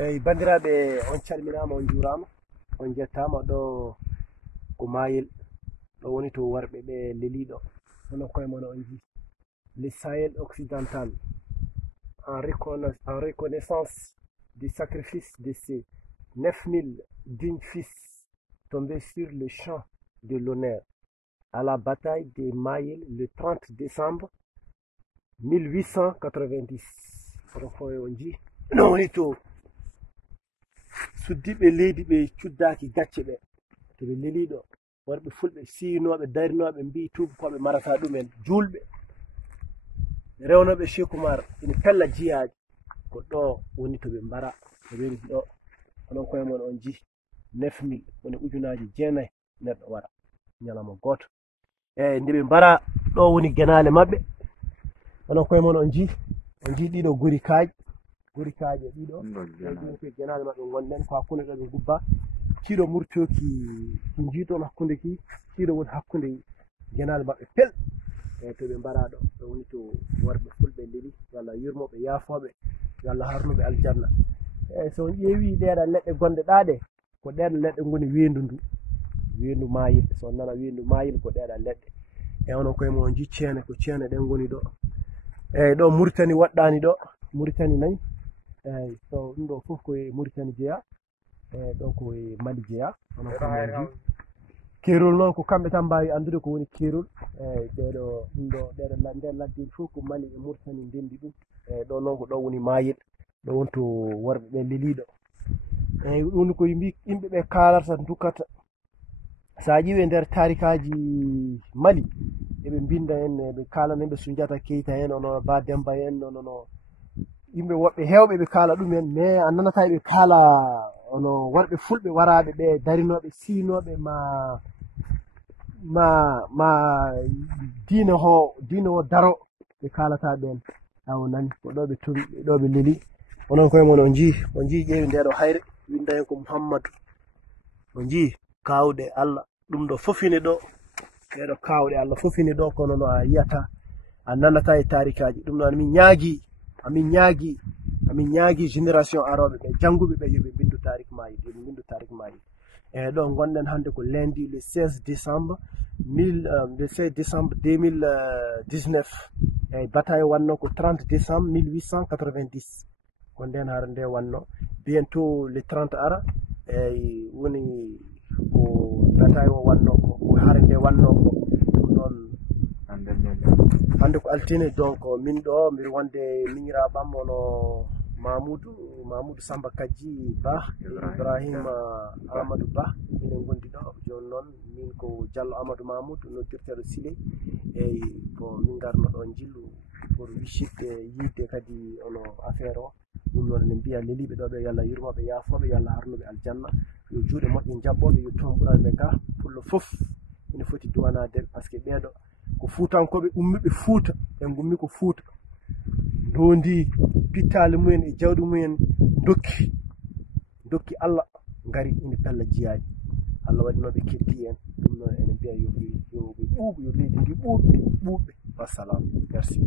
eyyi bandiraɓe on calminama on juurama on jettama ɗo ko mayel ɗo woni to warɓe ɓe leeliɗo hono koye mon on ji le Sahel occidental en reconnaissance du sacrifice de ces 9000 dignes fils tombés sur le champ de l'honneur à la bataille des Mayel le 30 décembre 1890 hono koye on ji ɗo woni to suddiɓe leydi ɓe cuddaki gacce ɓe to ɓe leeliɗo worɓe fulɓe siyinoɓe darinoɓe mbi tubakoɓe marata ɗumen julɓe rewnoɓe Cheikh Oumar ina pella jiyaji ko ɗo woni to ɓe mbara to ɓe ɗo onon koye mon on ji 9000 woni ujunaji 9 neɗɗo wara ñalawma goto eyyi nde ɓe mbara ɗo woni guenale mabɓe onon koye mon on ji ɗiɗo gurikaji ɗiɗo koye guenale mabɓe gonɗen ko hakkude ɗo ɓe gubba ciiɗo murtoki ko jiiton hakkude ki ciiɗo woni hakkude guenale mabɓe pel eyyi to ɓe mbara ɗo woni to worɓe fulɓe leeli yo Allah yurmoɓe yaafoɓe yo Allah harnuɓe aljanna eyyi so on ƴeewi ɗeɗal leɗɗe gonɗe ɗaɗe ko ɗeɗal leɗɗe goni weedu mayil so on nana weedu mayil ko ɗeɗal leɗɗe e onon koye mon ji ceene ko ceene ɗen goni ɗo eyyi ɗo Mauritanie waɗɗani ɗo Mauritanie nayyi eyyi so ɗum ɗo foof koye Mauritanie jeeya eyyi ɗo koye Mali jeeya onon koye mon ji keerol noon ko kamɓe tan mbawi andude ko woni keerol eyyi ɗeɗo ɗum ɗo ɗeɗo nder laddeji fof ko Mali e Mauritanie ndendi ɗum eyyi ɗo noon ko ɗo woni mayel ɗo wonto worɓe ɓe leeliɗo eyyi ɗum ko yimɓeɓe kalata dukkata sa ƴiwi nder tarikaji Mali eɓe binda en eɓe kalana en ɓe Soundiata Keita en ono Ba Demba en onono yimɓe woɓɓe hewɓe ɓe kaala ɗumen mais a nanata ɓe kaala ono worɓe fulɓe waraɓe ɓe darinoɓe sinoɓe ma diine o daro ɓe kalata ɓen awo nani ko ɗo ɓe towi ɗo ɓe leeli onon koye mon on ji ƴeewi ndeɗo hayre winda hen ko Mouhammadou on ji kawɗe Allah ɗum ɗo fofine ɗo ɓeɗo kawɗe Allah fofine ɗo kono no a yiyata a nanata e tarikaji ɗum ɗo amin ñaagui génération aroɓe ɓe janguɓe ɓe yoɓe bindu tarik mayil eyyi ɗo gonɗen hande ko lundi le 16 décembre 2019 eyyi bataille wanno ko 30 décembre 1890 ko nden har nde wanno bientôt le 30 ara eyyi woni ko bataille o wanno ko hare nde wanno ko ɗum ɗon hande ko altine donc min ɗo mbiɗa wonde miñiraɓam ono Mamoudou Samba Kadji Ba Ibrahima Amadou Ba minen gondi ɗo joni noon min ko Diallo Amadou Mamoudou noddirteɗo Siley eyyi ko min garno ɗo jillu pour wiccitde yidde kadi ono affaire o ɗum noon emin mbiya leeliɓe ɗo ɓe yo Allah yurmoɓe yaafoɓe yo Allah harnuɓe aljanna yo juuɗe moƴƴe jabɓoɓe yo toon ɓuranɓe ga pullo foof ene foti duwanade par ce que ɓeɗo ko fuutankoɓe ummiɓe Fuuta ɓe gummi ko Fuuta dondi pittali mumen e jawɗi mumen dokki Allah ngari ina pella jiyaji Allah waɗinoɓe keddi en ɗum noon ene mbiya yo ɓuuɓ yo leydi ndi ɓuuɓɓe wassalam merci